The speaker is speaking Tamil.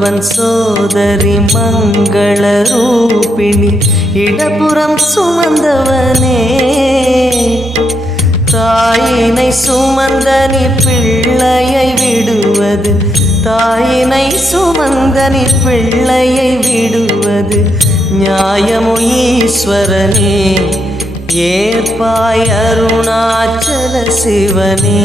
மாதவன் சோதரி மங்கள ரூபிணி இடப்புறம் சுமந்தவனே. தாயினை சுமந்த நீ பிள்ளையை விடுவது, தாயினை சுமந்த நீ பிள்ளையை விடுவது நியாயமோ ஈஸ்வரனே? ஏற்பாய் அருணாச்சல சிவனே.